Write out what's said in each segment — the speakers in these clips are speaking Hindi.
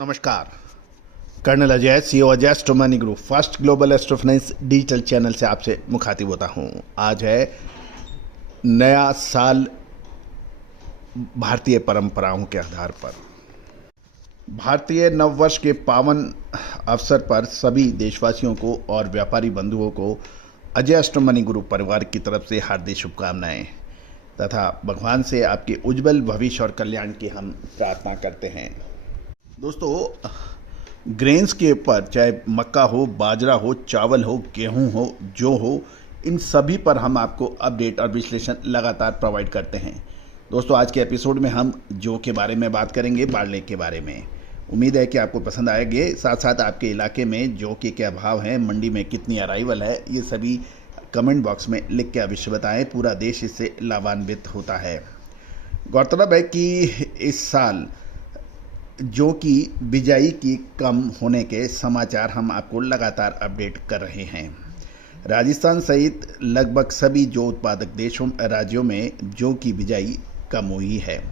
नमस्कार। Colonel Ajay, CEO Ajay astro money group first global astro finance digital channel से आपसे मुखातिब होता हूं। आज है नया साल भारतीय परंपराओं के आधार पर। भारतीय नववर्ष के पावन अवसर पर सभी देशवासियों को और व्यापारी बंधुओं को अजय एस्ट्रो मनी ग्रुप परिवार की तरफ से हार्दिक शुभकामनाएं तथा भगवान से आपके उज्जवल भविष्य और कल्याण की हम प्रार्थना करते हैं। दोस्तों, ग्रेन्स के ऊपर चाहे मक्का हो, बाजरा हो, चावल हो, गेहूं हो, जो हो, इन सभी पर हम आपको अपडेट और विश्लेषण लगातार प्रोवाइड करते हैं। दोस्तों, आज के एपिसोड में हम जौ के बारे में बात करेंगे, बार्ले के बारे में। उम्मीद है कि आपको पसंद आएंगे। साथ साथ आपके इलाके में जौ के क्या भाव हैं, मंडी में कितनी अराइवल है, ये सभी कमेंट बॉक्स में लिख के अवश्य बताएं। पूरा देश इससे लाभान्वित होता है। गौरतलब है कि इस साल जौ की बिजाई की कम होने के समाचार हम आपको लगातार अपडेट कर रहे हैं। राजस्थान सहित लगभग सभी जौ उत्पादक राज्यों में जौ की बिजाई कम हुई है।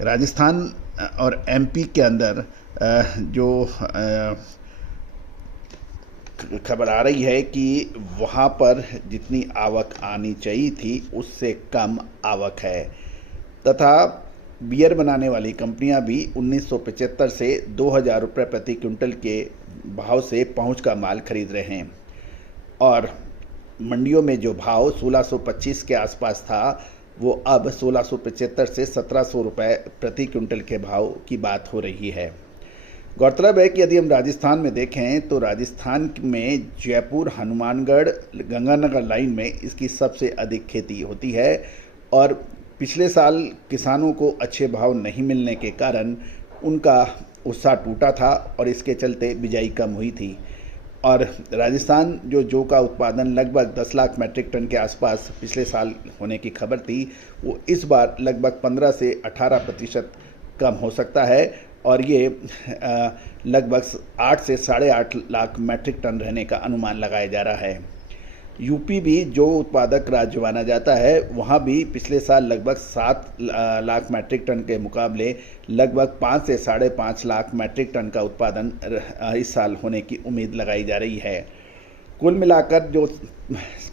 राजस्थान और एमपी के अंदर जो खबर आ रही है कि वहाँ पर जितनी आवक आनी चाहिए थी उससे कम आवक है तथा बियर बनाने वाली कंपनियां भी 1975 से 2000 रुपये प्रति क्विंटल के भाव से पहुंच का माल खरीद रहे हैं और मंडियों में जो भाव 1625 के आसपास था वो अब 1675 से 1700 रुपये प्रति क्विंटल के भाव की बात हो रही है। गौरतलब है कि यदि हम राजस्थान में देखें तो राजस्थान में जयपुर, हनुमानगढ़, गंगानगर लाइन में इसकी सबसे अधिक खेती होती है और पिछले साल किसानों को अच्छे भाव नहीं मिलने के कारण उनका उत्साह टूटा था और इसके चलते बिजाई कम हुई थी और राजस्थान जो जौ का उत्पादन लगभग 10 लाख मैट्रिक टन के आसपास पिछले साल होने की खबर थी, वो इस बार लगभग 15 से 18% कम हो सकता है और ये लगभग 8 से 8.5 लाख मैट्रिक टन रहने का अनुमान लगाया जा रहा है। यूपी भी जो उत्पादक राज्य माना जाता है, वहाँ भी पिछले साल लगभग 7 लाख मैट्रिक टन के मुकाबले लगभग 5 से 5.5 लाख मैट्रिक टन का उत्पादन इस साल होने की उम्मीद लगाई जा रही है। कुल मिलाकर जो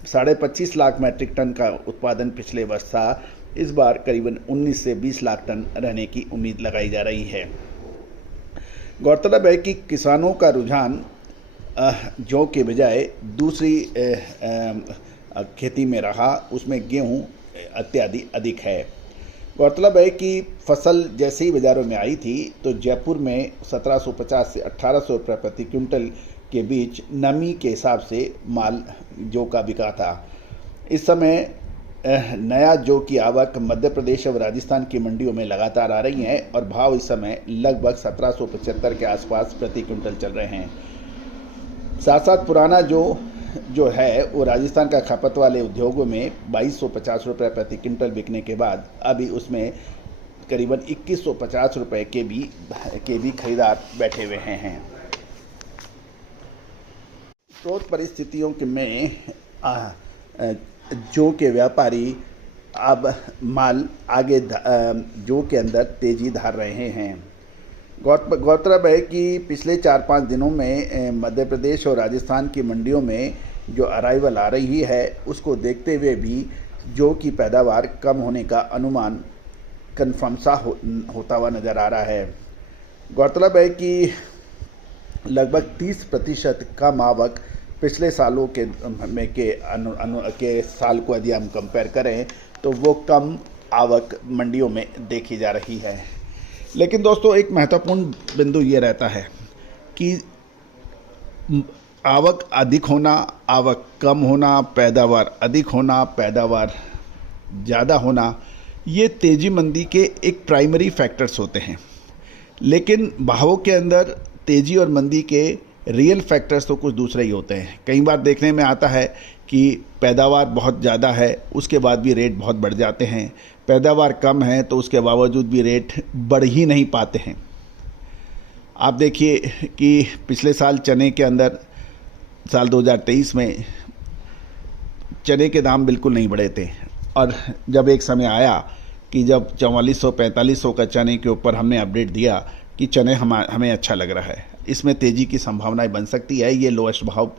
25.5 लाख मैट्रिक टन का उत्पादन पिछले वर्ष था, इस बार करीबन 19 से 20 लाख टन रहने की उम्मीद लगाई जा रही है। गौरतलब है कि किसानों का रुझान जौ के बजाय दूसरी खेती में रहा, उसमें गेहूं इत्यादि अधिक है। गौरतलब है कि फसल जैसे ही बाज़ारों में आई थी तो जयपुर में 1750 से 1800 रुपये प्रति क्विंटल के बीच नमी के हिसाब से माल जौ का बिका था। इस समय नया जौ की आवक मध्य प्रदेश और राजस्थान की मंडियों में लगातार आ रही है और भाव इस समय लगभग 1775 के आसपास प्रति क्विंटल चल रहे हैं। साथ साथ पुराना जो है वो राजस्थान का खपत वाले उद्योगों में 2250 रुपये प्रति क्विंटल बिकने के बाद अभी उसमें करीबन 2150 रुपये के भी खरीदार बैठे हुए हैं। स्रोत परिस्थितियों में जौ के व्यापारी अब माल आगे जौ के अंदर तेजी धार रहे हैं। गौरतलब है कि पिछले 4-5 दिनों में मध्य प्रदेश और राजस्थान की मंडियों में जो अराइवल आ रही है उसको देखते हुए भी जौ की पैदावार कम होने का अनुमान कन्फर्म सा होता हुआ नज़र आ रहा है। गौरतलब है कि लगभग 30% कम आवक पिछले सालों के साल को यदि हम कंपेयर करें तो वो कम आवक मंडियों में देखी जा रही है। लेकिन दोस्तों, एक महत्वपूर्ण बिंदु ये रहता है कि आवक अधिक होना, आवक कम होना, पैदावार अधिक होना, पैदावार ज़्यादा होना, ये तेज़ी मंदी के एक प्राइमरी फैक्टर्स होते हैं। लेकिन भावों के अंदर तेज़ी और मंदी के रियल फैक्टर्स तो कुछ दूसरे ही होते हैं। कई बार देखने में आता है कि पैदावार बहुत ज़्यादा है, उसके बाद भी रेट बहुत बढ़ जाते हैं। पैदावार कम है तो उसके बावजूद भी रेट बढ़ ही नहीं पाते हैं। आप देखिए कि पिछले साल चने के अंदर साल 2023 में चने के दाम बिल्कुल नहीं बढ़े थे और जब एक समय आया कि जब 4400-4500 का चने के ऊपर हमने अपडेट दिया कि चने हमें अच्छा लग रहा है, इसमें तेज़ी की संभावनाएं बन सकती है। ये लोएस्ट भाव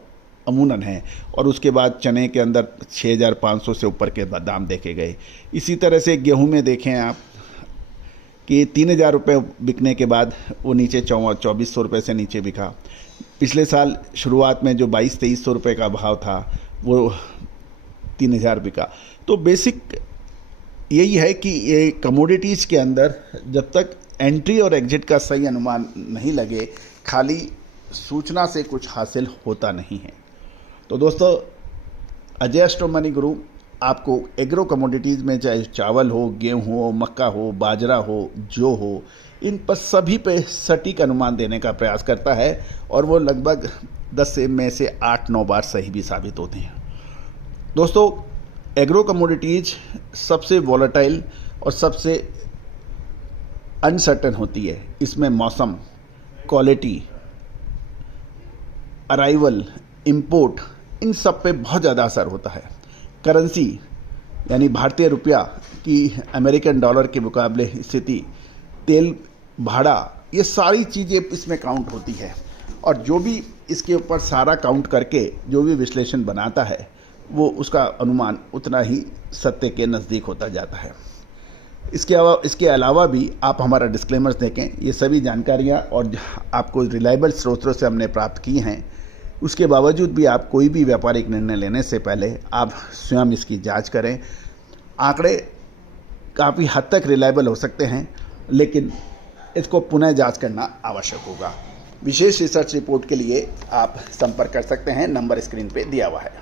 अमूनन है और उसके बाद चने के अंदर 6,500 से ऊपर के दाम देखे गए। इसी तरह से गेहूं में देखें आप कि 3,000 रुपये बिकने के बाद वो नीचे 2,400 रुपये से नीचे बिका। पिछले साल शुरुआत में जो 2,200-2,300 रुपये का भाव था वो 3,000 बिका। तो बेसिक यही है कि ये कमोडिटीज़ के अंदर जब तक एंट्री और एग्जिट का सही अनुमान नहीं लगे, खाली सूचना से कुछ हासिल होता नहीं है। तो दोस्तों, अजय एस्ट्रो मनी गुरु आपको एग्रो कमोडिटीज़ में चाहे चावल हो, गेहूं हो, मक्का हो, बाजरा हो, जो हो, इन पर सभी पे सटीक अनुमान देने का प्रयास करता है और वो लगभग 10 में से 8-9 बार सही भी साबित होते हैं। दोस्तों, एग्रो कमोडिटीज़ सबसे वॉलेटाइल और सबसे अनसर्टेन होती है। इसमें मौसम, क्वालिटी, अराइवल, इंपोर्ट, इन सब पे बहुत ज़्यादा असर होता है। करेंसी यानी भारतीय रुपया की अमेरिकन डॉलर के मुकाबले स्थिति, तेल भाड़ा, ये सारी चीज़ें इसमें काउंट होती है और जो भी इसके ऊपर सारा काउंट करके जो भी विश्लेषण बनाता है वो उसका अनुमान उतना ही सत्य के नज़दीक होता जाता है। इसके अलावा भी आप हमारा डिस्क्लेमर्स देखें, ये सभी जानकारियाँ और आपको रिलायबल स्रोतों से हमने प्राप्त की हैं। उसके बावजूद भी आप कोई भी व्यापारिक निर्णय लेने से पहले आप स्वयं इसकी जांच करें। आंकड़े काफ़ी हद तक रिलायबल हो सकते हैं, लेकिन इसको पुनः जांच करना आवश्यक होगा। विशेष रिसर्च रिपोर्ट के लिए आप संपर्क कर सकते हैं, नंबर स्क्रीन पे दिया हुआ है।